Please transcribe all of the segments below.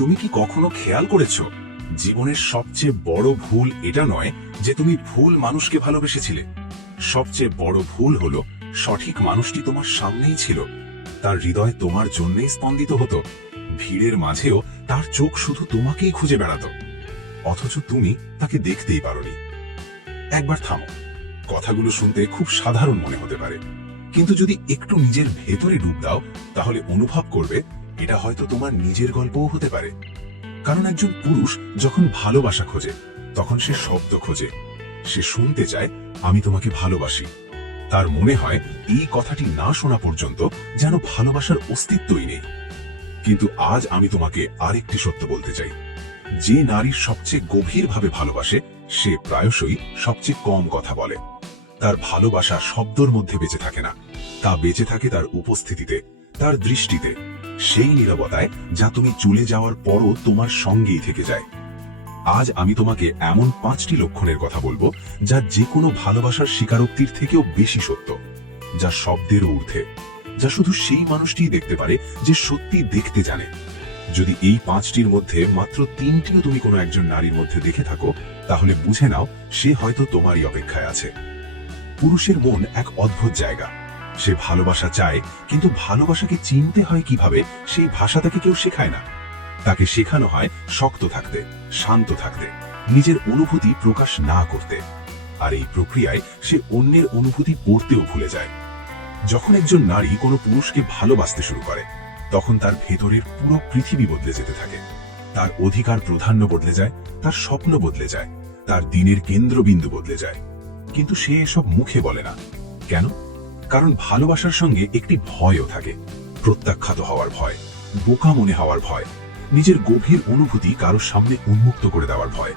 তুমি কি কখনো খেয়াল করেছো জীবনের সবচেয়ে বড় ভুল এটা নয় যে তুমি ভুল মানুষকে ভালোবেসেছিলে। সবচেয়ে বড় ভুল হলো সঠিক মানুষটি তোমার সামনেই ছিল, তার হৃদয় তোমার জন্যই স্পন্দিত হতো, ভিড়ের মাঝেও তার চোখ শুধু তোমাকেই খুঁজে বেড়াতো, অথচ তুমি তাকে দেখতেই পারোনি। একবার থামো। কথাগুলো শুনতে খুব সাধারণ মনে হতে পারে, কিন্তু যদি একটু নিজের ভেতরে ডুব দাও তাহলে অনুভব করবে এটা হয়তো তোমার নিজের গল্পও হতে পারে। কারণ একজন পুরুষ যখন ভালোবাসা খোঁজে তখন সে শব্দ খোঁজে, সে শুনতে চায় আমি তোমাকে ভালোবাসি। তার মনে হয় এই কথাটি না শোনা পর্যন্ত যেন ভালোবাসার অস্তিত্বই নেই। কিন্তু আজ আমি তোমাকে আরেকটি সত্য বলতে চাই, যে নারীর সবচেয়ে গভীরভাবে ভালোবাসে সে প্রায়শই সবচেয়ে কম কথা বলে। তার ভালোবাসা শব্দর মধ্যে বেঁচে থাকে না, তা বেঁচে থাকে তার উপস্থিতিতে, তার দৃষ্টিতে, সেই নীরবতায় যা তুমি চলে যাওয়ার পরও তোমার সঙ্গেই থেকে যায়। আজ আমি তোমাকে এমন 5টি লক্ষণের কথা বলবো যা যে কোনো ভালোবাসার স্বীকারোক্তির থেকেও বেশি সত্য, যা শব্দের ঊর্ধ্বে, যা শুধু সেই মানুষটিই দেখতে পারে যে সত্যি দেখতে জানে। যদি এই 5টির মধ্যে মাত্র 3টিও তুমি কোনো একজন নারীর মধ্যে দেখে থাকো তাহলে বুঝে নাও সে হয়তো তোমারই অপেক্ষায় আছে। পুরুষের মন এক অদ্ভুত জায়গা, সে ভালোবাসা চায়, কিন্তু ভালোবাসাকে চিনতে হয় কিভাবে সেই ভাষা তাকে কেউ শেখায় না। তাকে শেখানো হয় শক্ত থাকতে, শান্ত থাকতে, নিজের অনুভূতি প্রকাশ না করতে। আর এই প্রক্রিয়ায় সে অন্যের অনুভূতি পড়তেও ভুলে যায়। যখন একজন নারী কোনো পুরুষকে ভালোবাসতে শুরু করে তখন তার ভেতরের পুরো পৃথিবী বদলে যেতে থাকে। তার অধিকার প্রাধান্য বদলে যায়, তার স্বপ্ন বদলে যায়, তার দিনের কেন্দ্রবিন্দু বদলে যায়। কিন্তু সে এসব মুখে বলে না। কেন? কারণ ভালোবাসার সঙ্গে একটি ভয়ও থাকে, প্রত্যাখ্যাত হওয়ার ভয়, বোকা মনে হওয়ার ভয়, নিজের গভীর অনুভূতি কারোর সামনে উন্মুক্ত করে দেওয়ার ভয়,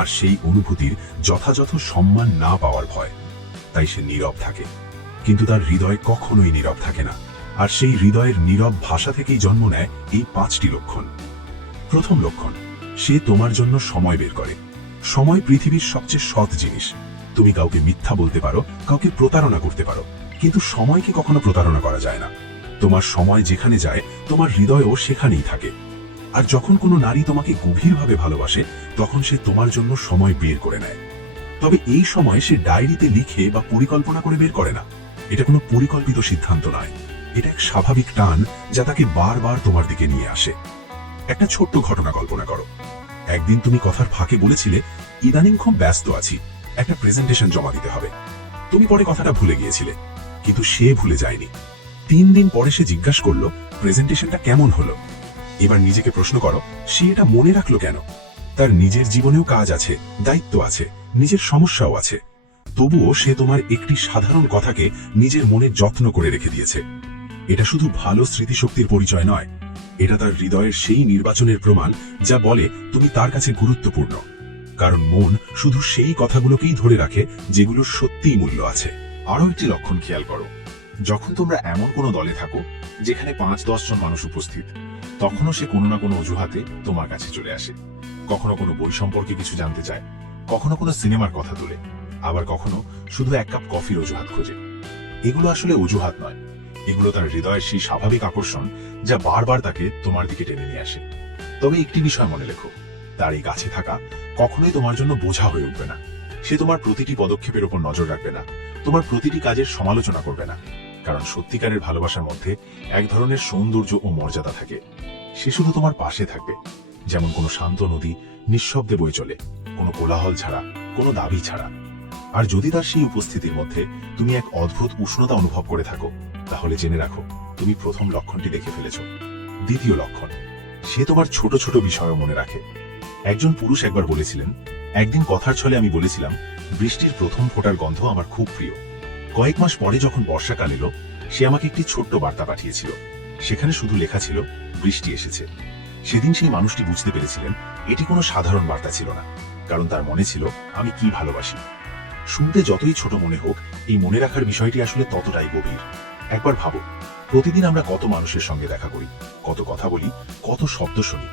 আর সেই অনুভূতির যথাযথ সম্মান না পাওয়ার ভয়। তাই সে নীরব থাকে, কিন্তু তার হৃদয় কখনোই নীরব থাকে না। আর সেই হৃদয়ের নীরব ভাষা থেকেই জন্ম নেয় এই 5টি লক্ষণ। প্রথম লক্ষণ, সে তোমার জন্য সময় বের করে। সময় পৃথিবীর সবচেয়ে সৎ জিনিস। তুমি কাউকে মিথ্যা বলতে পারো, কাউকে প্রতারণা করতে পারো, কিন্তু সময়কে কখনো প্রতারণা করা যায় না। তোমার সময় যেখানে যায় তোমার হৃদয়ও সেখানেই থাকে। আর যখন কোনো নারী তোমাকে গভীরভাবে ভালোবাসে তখন সে তোমার জন্য সময় বের করে নেয়। তবে এই সময় সে ডায়েরিতে লিখে বা পরিকল্পনা করে বের করে না। এটা কোনো পরিকল্পিত সিদ্ধান্ত নয়, এটা এক স্বাভাবিক টান যা তাকে বারবার তোমার দিকে নিয়ে আসে। একটা ছোট্ট ঘটনা কল্পনা করো। একদিন তুমি কথার ফাঁকে বলেছিলে ইদানিং খুব ব্যস্ত আছি, একটা প্রেজেন্টেশন জমা দিতে হবে। তুমি পরে কথাটা ভুলে গিয়েছিলে, কিন্তু সে ভুলে যায়নি। 3 দিন পরে সে জিজ্ঞাসা করলো প্রেজেন্টেশনটা কেমন হলো। এবার নিজেকে প্রশ্ন করো, সে এটা মনে রাখলো কেন? তার নিজের জীবনেও কাজ আছে, দায়িত্ব আছে, নিজের সমস্যাও আছে। তবুও সে তোমার একটি সাধারণ কথাকে নিজের মনে যত্ন করে রেখে দিয়েছে। এটা শুধু ভালো স্মৃতিশক্তির পরিচয় নয়, এটা তার হৃদয়ের সেই নির্বাচনের প্রমাণ যা বলে তুমি তার কাছে গুরুত্বপূর্ণ। কারণ মন শুধু সেই কথাগুলোকেই ধরে রাখে যেগুলোর সত্যিই মূল্য আছে। আরও একটি লক্ষণ খেয়াল করো, যখন তোমরা এমন কোনো দলে থাকো যেখানে 5-10 জন মানুষ উপস্থিত, তখনও সে কোনো না কোনো অজুহাতে তোমার কাছে চলে আসে। কখনো কোনো বই সম্পর্কে কিছু জানতে চায়, কখনো কোনো সিনেমার কথা তোলে, আবার কখনো শুধু 1 কাপ কফির অজুহাত খোঁজে। এগুলো আসলে অজুহাত নয়, এগুলো তার হৃদয়ের সেই স্বাভাবিক আকর্ষণ যা বারবার তাকে তোমার দিকে টেনে নিয়ে আসে। তবে একটি বিষয় মনে রেখো, তার এই কাছে থাকা কখনোই তোমার জন্য বোঝা হয়ে উঠবে না। সে তোমার প্রতিটি পদক্ষেপের উপর নজর রাখবে না, তোমার প্রতিটি কাজের সমালোচনা করবে না। কারণ সত্যিকারের ভালোবাসার মধ্যে এক ধরনের সৌন্দর্য ও মর্যাদা থাকে। সে শুধু তোমার পাশে থাকবে, যেমন কোনো শান্ত নদী নিঃশব্দে বয়ে চলে, কোনো কোলাহল ছাড়া, কোনো দাবি ছাড়া। আর যদি তার সেই উপস্থিতির মধ্যে তুমি এক অদ্ভুত উষ্ণতা অনুভব করে থাকো, তাহলে জেনে রাখো তুমি প্রথম লক্ষণটি দেখে ফেলেছ। দ্বিতীয় লক্ষণ, সে তোমার ছোট ছোট বিষয়ও মনে রাখে। একজন পুরুষ একবার বলেছিলেন, একদিন কথার ছলে আমি বলেছিলাম বৃষ্টির প্রথম ফোঁটার গন্ধ আমার খুব প্রিয়। কয়েক মাস পরে যখন বর্ষাকাল এলো, সে আমাকে একটি ছোট্ট বার্তা পাঠিয়েছিল। সেখানে শুধু লেখা ছিল বৃষ্টি এসেছে। সেদিন সেই মানুষটি বুঝতে পেরেছিলেন এটি কোনো সাধারণ বার্তা ছিল না, কারণ তার মনে ছিল আমি কি ভালোবাসি। শুনতে যতই ছোট মনে হোক, এই মনে রাখার বিষয়টি আসলে ততটাই গভীর। একবার ভাবো, প্রতিদিন আমরা কত মানুষের সঙ্গে দেখা করি, কত কথা বলি, কত শব্দ শুনি।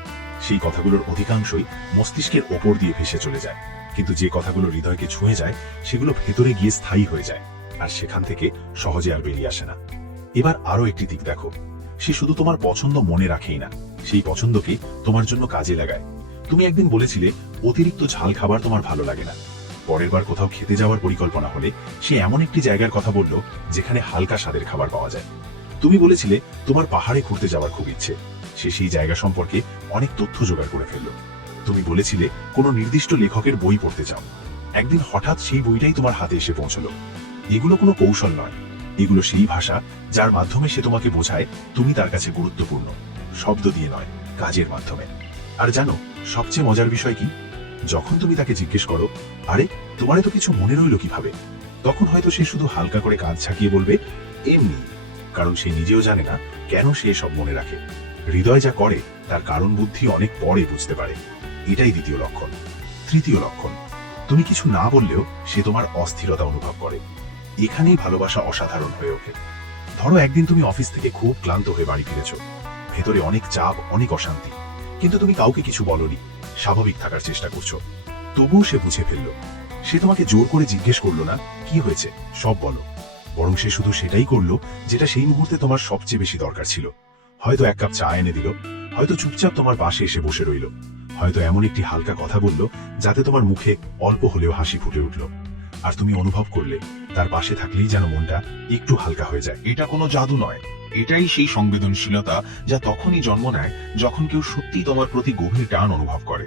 সেই কথাগুলোর অধিকাংশই মস্তিষ্কের ওপর দিয়ে ভেসে চলে যায়, কিন্তু যে কথাগুলো হৃদয়কে ছুঁয়ে যায় সেগুলো ভেতরে গিয়ে স্থায়ী হয়ে যায়, আর সেখান থেকে সহজে আর বেরিয়ে আসে না। এবার আরো একটি দিক দেখো, সে শুধু তোমার পছন্দ মনে রাখেই না, সেই পছন্দকে তোমার জন্য কাজে লাগায়। তুমি একদিন বলেছিলে অতিরিক্ত ঝাল খাবার তোমার ভালো লাগে না। পরের বার কোথাও খেতে যাওয়ার পরিকল্পনা হলে সে এমন একটি জায়গার কথা বলল যেখানে হালকা স্বাদের খাবার পাওয়া যায়। তুমি বলেছিলে তোমার পাহাড়ে ঘুরতে যাওয়ার খুব ইচ্ছে। সে সেই জায়গা সম্পর্কে অনেক তথ্য জোগাড় করে ফেলল। তুমি বলেছিলে কোনো নির্দিষ্ট লেখকের বই পড়তে চাও। একদিন হঠাৎ সেই বইটাই তোমার হাতে এসে পৌঁছলো। এগুলো কোনো কৌশল নয়, এগুলো সেই ভাষা যার মাধ্যমে সে তোমাকে বোঝায় তুমি তার কাছে গুরুত্বপূর্ণ। শব্দ দিয়ে নয়, কাজের মাধ্যমে। আর জানো সবচেয়ে মজার বিষয় কি? যখন তুমি তাকে জিজ্ঞেস করো, আরে তোমার তো কিছু মনে রইল কিভাবে, তখন হয়তো সে শুধু হালকা করে কাঁধ ছাকিয়ে বলবে, এমনি। কারণ সে নিজেও জানে না কেন সে সব মনে রাখে। হৃদয় যা করে তার কারণ বুদ্ধি অনেক পরে বুঝতে পারে। এটাই দ্বিতীয় লক্ষণ। তৃতীয় লক্ষণ, তুমি কিছু না বললেও সে তোমার অস্থিরতা অনুভব করে। এখানেই ভালোবাসা অসাধারণ হয়ে ওঠে। ধরো একদিন তুমি অফিস থেকে খুব ক্লান্ত হয়ে বাড়ি ফিরেছো, ভেতরে অনেক চাপ, অনেক অশান্তি, কিন্তু তুমি কাউকে কিছু বলনি, স্বাভাবিক থাকার চেষ্টা করছো। তবুও সে বুঝে ফেলল। সে তোমাকে জোর করে জিজ্ঞেস করলো না কি হয়েছে, সব বলো। বরং সে শুধু সেটাই করলো যেটা সেই মুহূর্তে তোমার সবচেয়ে বেশি দরকার ছিল। হয়তো এক কাপ চা এনে দিল, হয়তো চুপচাপ তোমার পাশে এসে বসে রইল, হয়তো এমন একটি হালকা কথা বলল যাতে তোমার মুখে অল্প হলেও হাসি ফুটে উঠল। আর তুমি অনুভব করলে তার পাশে থাকলেই যেন মনটা একটু হালকা হয়ে যায়। এটা কোনো জাদু নয়, এটাই সেই সংবেদনশীলতা যা তখনই জন্ম নেয় যখন কেউ সত্যিই তোমার প্রতি গভীর টান অনুভব করে।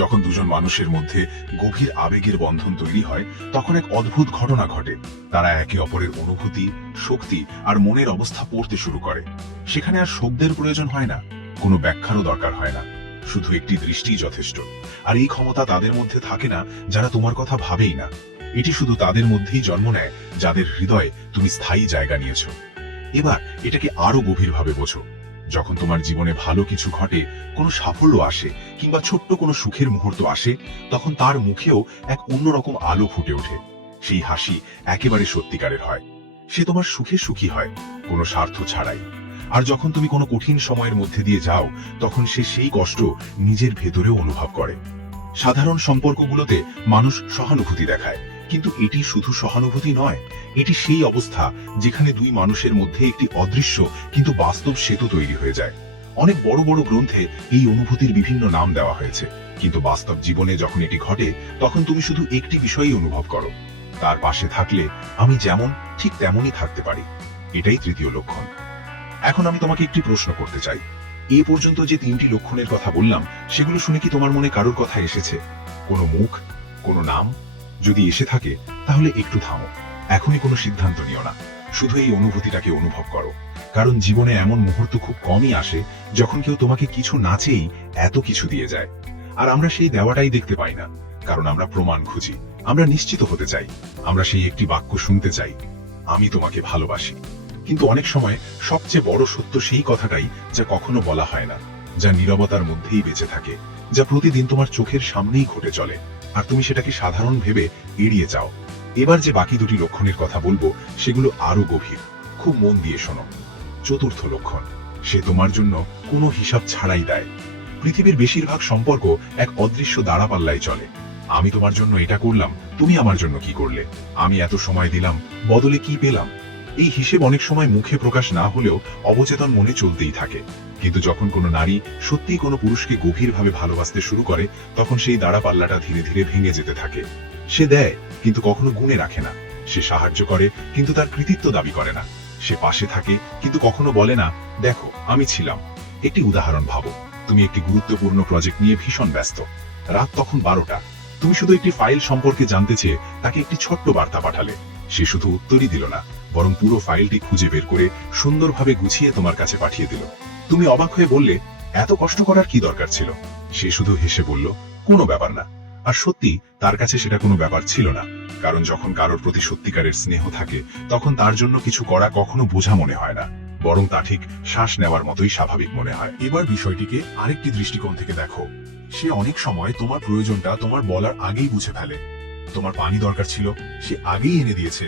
যখন দুজন মানুষের মধ্যে গভীর আবেগের বন্ধন তৈরি হয়, তখন এক অদ্ভুত ঘটনা ঘটে। তারা একে অপরের অনুভূতি, শক্তি আর মনের অবস্থা পড়তে শুরু করে। সেখানে আর শব্দের প্রয়োজন হয় না, কোনো ব্যাখ্যারও দরকার হয় না, শুধু একটি দৃষ্টিই যথেষ্ট। আর এই ক্ষমতা তাদের মধ্যে থাকে না যারা তোমার কথা ভাবেই না। এটি শুধু তাদের মধ্যেই জন্ম নেয় যাদের হৃদয়ে তুমি স্থায়ী জায়গা নিয়েছো। এবার এটাকে আরো গভীরভাবে বোঝো। যখন তোমার জীবনে ভালো কিছু ঘটে, কোনো সাফল্য আসে কিংবা ছোট্ট কোনো সুখের মুহূর্ত আসে, তখন তার মুখেও এক অন্যরকম আলো ফুটে ওঠে। সেই হাসি একেবারে সত্যিকারের হয়। সে তোমার সুখে সুখী হয়, কোনো স্বার্থ ছাড়াই। আর যখন তুমি কোনো কঠিন সময়ের মধ্যে দিয়ে যাও, তখন সে সেই কষ্ট নিজের ভেতরেও অনুভব করে। সাধারণ সম্পর্কগুলোতে মানুষ সহানুভূতি দেখায়, কিন্তু এটি শুধু সহানুভূতি নয়, এটি সেই অবস্থা যেখানে দুই মানুষের মধ্যে একটি অদৃশ্য কিন্তু বাস্তব সেতু তৈরি হয়ে যায়। অনেক বড় বড় গ্রন্থে এই অনুভূতির বিভিন্ন নাম দেওয়া হয়েছে, কিন্তু বাস্তব জীবনে যখন এটি ঘটে, তখন তুমি শুধু একটি বিষয়ই অনুভব করো, তার পাশে থাকলে আমি যেমন ঠিক তেমনই থাকতে পারি। এটাই তৃতীয় লক্ষণ। এখন আমি তোমাকে একটি প্রশ্ন করতে চাই। এ পর্যন্ত যে তিনটি লক্ষণের কথা বললাম, সেগুলো শুনে কি তোমার মনে কারোর কথা এসেছে? কোনো মুখ, কোনো নাম? যদি এসে থাকে, তাহলে একটু থামো। এখনই কোনো সিদ্ধান্ত নিও না, শুধু এই অনুভূতিটাকে অনুভব করো। কারণ জীবনে এমন মুহূর্ত খুব কমই আসে যখন কেউ তোমাকে কিছু না চেয়েই এত কিছু দিয়ে যায়। আর আমরা সেই দেওয়াটাই দেখতে পাই না, কারণ আমরা প্রমাণ খুঁজি, আমরা নিশ্চিত হতে চাই, আমরা সেই একটি বাক্য শুনতে চাই, আমি তোমাকে ভালোবাসি। কিন্তু অনেক সময় সবচেয়ে বড় সত্য সেই কথাটাই যা কখনো বলা হয় না, যা নীরবতার মধ্যেই বেঁচে থাকে, যা প্রতিদিন তোমার চোখের সামনেই ঘটে চলে, আর তুমি সেটাকে সাধারণ ভেবে এড়িয়ে যাও। এবার যে বাকি দুটি লক্ষণের কথা বলবো, সেগুলো আরো গভীর। খুব মন দিয়ে শোনো। চতুর্থ লক্ষণ, সে তোমার জন্য কোনো হিসাব ছাড়াই দেয়। পৃথিবীর বেশিরভাগ সম্পর্ক এক অদৃশ্য দাঁড়াপাল্লায় চলে। আমি তোমার জন্য এটা করলাম, তুমি আমার জন্য কি করলে? আমি এত সময় দিলাম, বদলে কি পেলাম? এই হিসেব অনেক সময় মুখে প্রকাশ না হলেও অবচেতন মনে চলতেই থাকে। কিন্তু যখন কোনো নারী সত্যিই কোনো পুরুষকে গভীরভাবে ভালোবাসতে শুরু করে, তখন সেই দাঁড়াপাল্লাটা ধীরে ধীরে ভেঙে যেতে থাকে। সে দেয়, কিন্তু কখনো গুণে রাখে না। সে সাহায্য করে, কিন্তু তার কৃতিত্ব দাবি করে না। সে পাশে থাকে, কিন্তু কখনো বলে না, দেখো আমি ছিলাম। একটি উদাহরণ ভাবো, তুমি একটি গুরুত্বপূর্ণ প্রজেক্ট নিয়ে ভীষণ ব্যস্ত। রাত তখন 12টা। তুমি শুধু একটি ফাইল সম্পর্কে জানতে চেয়ে তাকে একটি ছোট্ট বার্তা পাঠালে। সে শুধু উত্তরই দিল না, বরং পুরো ফাইলটি খুঁজে বের করে সুন্দরভাবে গুছিয়ে তোমার কাছে পাঠিয়ে দিল। তুমি অবাক হয়ে বললে, এত কষ্ট করার কি দরকার ছিল? সে শুধু হেসে বলল, কোনো ব্যাপার না। আর সত্যি তার কাছে সেটা কোনো ব্যাপার ছিল না, কারণ যখন কারোর প্রতি সত্যিকারের স্নেহ থাকে, তখন তার জন্য কিছু করা কখনো বোঝা মনে হয় না, বরং তা ঠিক শ্বাস নেওয়ার মতোই স্বাভাবিক মনে হয়। এবার বিষয়টিকে আরেকটি দৃষ্টিকোণ থেকে দেখো। সে অনেক সময় তোমার প্রয়োজনটা তোমার বলার আগেই বুঝে ফেলে। তোমার পানি দরকার ছিল, সে আগেই এনে দিয়েছে।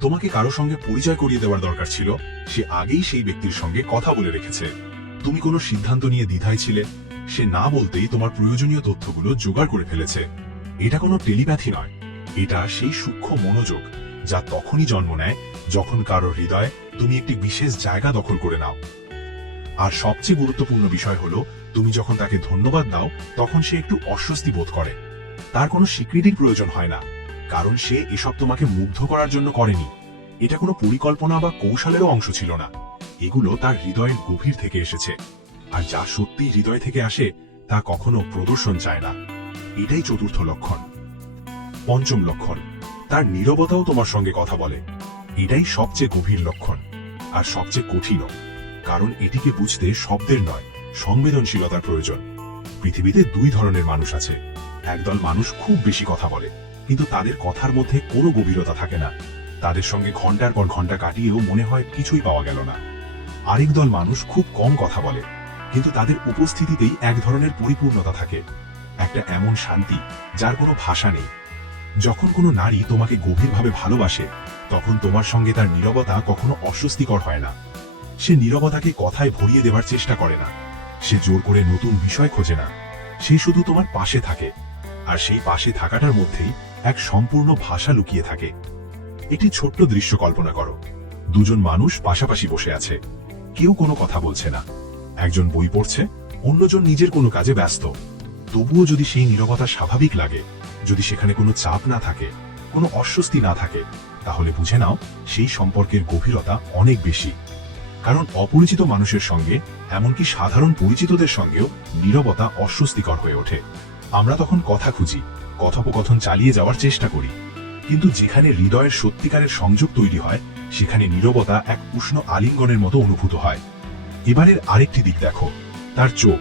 তোমাকে কারো সঙ্গে পরিচয় করিয়ে দেওয়ার দরকার ছিল, সে আগেই সেই ব্যক্তির সঙ্গে কথা বলে রেখেছে। তুমি কোনো সিদ্ধান্ত নিয়ে দ্বিধায় ছিলে, সে না বলতেই তোমার প্রয়োজনীয় তথ্যগুলো জোগাড় করে ফেলেছে। এটা কোনো টেলিপ্যাথি নয়, এটা সেই সূক্ষ্ম মনোযোগ যা তখনই জন্ম নেয় যখন কারো হৃদয়ে তুমি একটি বিশেষ জায়গা দখল করে নাও। আর সবচেয়ে গুরুত্বপূর্ণ বিষয় হলো, তুমি যখন তাকে ধন্যবাদ দাও তখন সে একটু অস্বস্তি বোধ করে। তার কোনো স্বীকৃতির প্রয়োজন হয় না, কারণ সে এসব তোমাকে মুগ্ধ করার জন্য করেনি। এটা কোনো পরিকল্পনা বা কৌশলেরও অংশ ছিল না, এগুলো তার হৃদয়ের গভীর থেকে এসেছে। আর যা সত্যি হৃদয় থেকে আসে তা কখনো প্রদর্শন চায় না। এটাই চতুর্থ লক্ষণ। পঞ্চম লক্ষণ, তার নীরবতাও তোমার সঙ্গে কথা বলে। এটাই সবচেয়ে গভীর লক্ষণ আর সবচেয়ে কঠিনও, কারণ এটিকে বুঝতে শব্দের নয়, সংবেদনশীলতার প্রয়োজন। পৃথিবীতে দুই ধরনের মানুষ আছে। একদল মানুষ খুব বেশি কথা বলে, কিন্তু তাদের কথার মধ্যে কোনো গভীরতা থাকে না। তাদের সঙ্গে ঘন্টার পর ঘন্টা কাটিয়েও মনে হয় কিছুই পাওয়া গেল না। আরেক দল মানুষ খুব কম কথা বলে, কিন্তু তাদের উপস্থিতিতেই এক ধরনের পরিপূর্ণতা থাকে, একটা এমন শান্তি যার কোনো ভাষা নেই। যখন কোনো নারী তোমাকে গভীরভাবে ভালোবাসে, তখন তোমার সঙ্গে তার নীরবতা কখনো অস্বস্তিকর হয় না। সে নীরবতাকে কথায় ভরিয়ে দেওয়ার চেষ্টা করে না, সে জোর করে নতুন বিষয় খোঁজে না। সে শুধু তোমার পাশে থাকে, আর সেই পাশে থাকাটার মধ্যেই এক সম্পূর্ণ ভাষা লুকিয়ে থাকে। একটি ছোট্ট দৃশ্য কল্পনা করো। দুজন মানুষ পাশাপাশি বসে আছে, কেউ কোনো কথা বলছে না। একজন বই পড়ছে, অন্যজন নিজের কোনো কাজে ব্যস্ত। তবুও যদি সেই নীরবতা স্বাভাবিক লাগে, যদি সেখানে কোনো চাপ না থাকে, কোনো অস্বস্তি না থাকে, তাহলে বুঝে নাও সেই সম্পর্কের গভীরতা অনেক বেশি। কারণ অপরিচিত মানুষের সঙ্গে, এমনকি সাধারণ পরিচিতদের সঙ্গেও নীরবতা অস্বস্তিকর হয়ে ওঠে। আমরা তখন কথা খুঁজি, কথোপকথন চালিয়ে যাওয়ার চেষ্টা করি, কিন্তু যেখানে হৃদয়ের সত্যিকারের সংযোগ তৈরি হয়, সেখানে নীরবতা এক উষ্ণ আলিঙ্গনের মতো অনুভূত হয়। এবারের আরেকটি দিক দেখো, তার চোখ।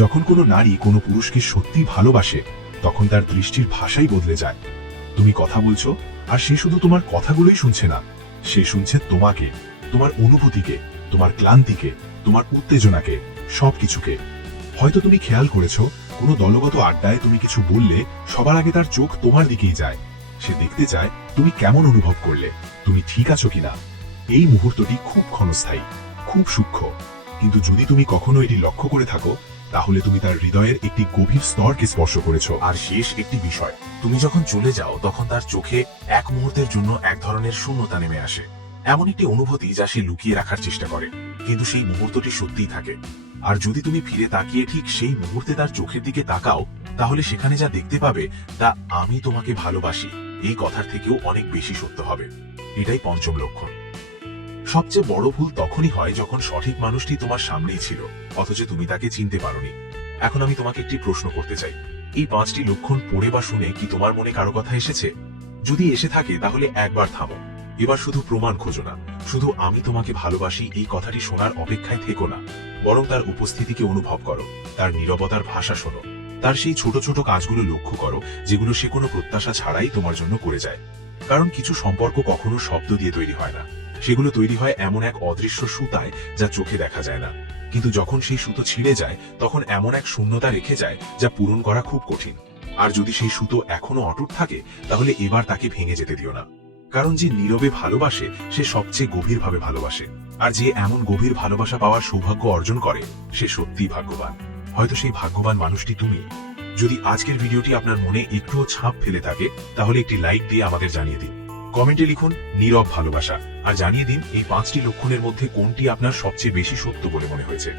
যখন কোনো নারী কোনো পুরুষকে সত্যি ভালোবাসে, তখন তার দৃষ্টির ভাষাই বদলে যায়। তুমি কথা বলছো, আর সে শুধু তোমার কথাগুলোই শুনছে না, সে শুনছে তোমাকে, তোমার অনুভূতিকে, তোমার ক্লান্তিকে, তোমার উত্তেজনাকে, সবকিছুকে। হয়তো তুমি খেয়াল করেছো, কোনো দলগত আড্ডায় তুমি কিছু বললে সবার আগে তার চোখ তোমার দিকেই যায়। সে দেখতে চায় তুমি কেমন অনুভব করলে, তুমি ঠিক আছো কিনা। এই মুহূর্তটি খুব ক্ষণস্থায়ী, খুব সূক্ষ্ম, কিন্তু যদি তুমি কখনো এটি লক্ষ্য করে থাকো, তাহলে তুমি তার হৃদয়ের একটি গভীর স্তরকে স্পর্শ করেছো। আর শেষ একটি বিষয়, তুমি যখন চলে যাও তখন তার চোখে এক মুহূর্তের জন্য এক ধরনের শূন্যতা নেমে আসে। এমন একটি অনুভূতি যা সে লুকিয়ে রাখার চেষ্টা করে, কিন্তু সেই মুহূর্তটি সত্যিই থাকে। আর যদি তুমি ফিরে তাকিয়ে ঠিক সেই মুহূর্তে তার চোখের দিকে তাকাও, তাহলে সেখানে যা দেখতে পাবে তা আমি তোমাকে ভালোবাসি এই কথার থেকেও অনেক বেশি সত্য হবে। এটাই পঞ্চম লক্ষণ। সবচেয়ে বড় ভুল তখনই হয় যখন সঠিক মানুষটি তোমার সামনেই ছিল, অথচ তুমি তাকে চিনতে পারোনি। এখন আমি তোমাকে একটি প্রশ্ন করতে চাই, এই 5টি লক্ষণ পড়ে বা শুনে কি তোমার মনে কারো কথা এসেছে? যদি এসে থাকে তাহলে একবার থামো। এবার শুধু প্রমাণ খোঁজো না, শুধু আমি তোমাকে ভালোবাসি এই কথাটি শোনার অপেক্ষায় থেকো না, বরং তার উপস্থিতিকে অনুভব করো, তার নীরবতার ভাষা শোনো, তার সেই ছোট ছোট কাজগুলো লক্ষ্য করো যেগুলো সে কোনো প্রত্যাশা ছাড়াই তোমার জন্য করে যায়। কারণ কিছু সম্পর্ক কখনো শব্দ দিয়ে তৈরি হয় না, সেগুলো তৈরি হয় এমন এক অদৃশ্য সুতায় যা চোখে দেখা যায় না। কিন্তু যখন সেই সুতো ছিঁড়ে যায়, তখন এমন এক শূন্যতা রেখে যায় যা পূরণ করা খুব কঠিন। আর যদি সেই সুতো এখনো অটুট থাকে, তাহলে এবার তাকে ভেঙে যেতে দিও না। কারণ যে নীরবে ভালোবাসে সে সবচেয়ে গভীরভাবে ভালোবাসে, আর যে এমন গভীর ভালোবাসা পাওয়ার সৌভাগ্য অর্জন করে সে সত্যিই ভাগ্যবান। হয়তো সেই ভাগ্যবান মানুষটি তুমি। যদি আজকের ভিডিওটি আপনার মনে একটুও ছাপ ফেলে থাকে, তাহলে একটি লাইক দিয়ে আমাদের জানিয়ে দিন। কমেন্টে লিখুন নীরব ভালোবাসা, আর জানিয়ে দিন এই 5টি লক্ষণের মধ্যে কোনটি আপনার সবচেয়ে বেশি সত্য বলে মনে হয়েছে।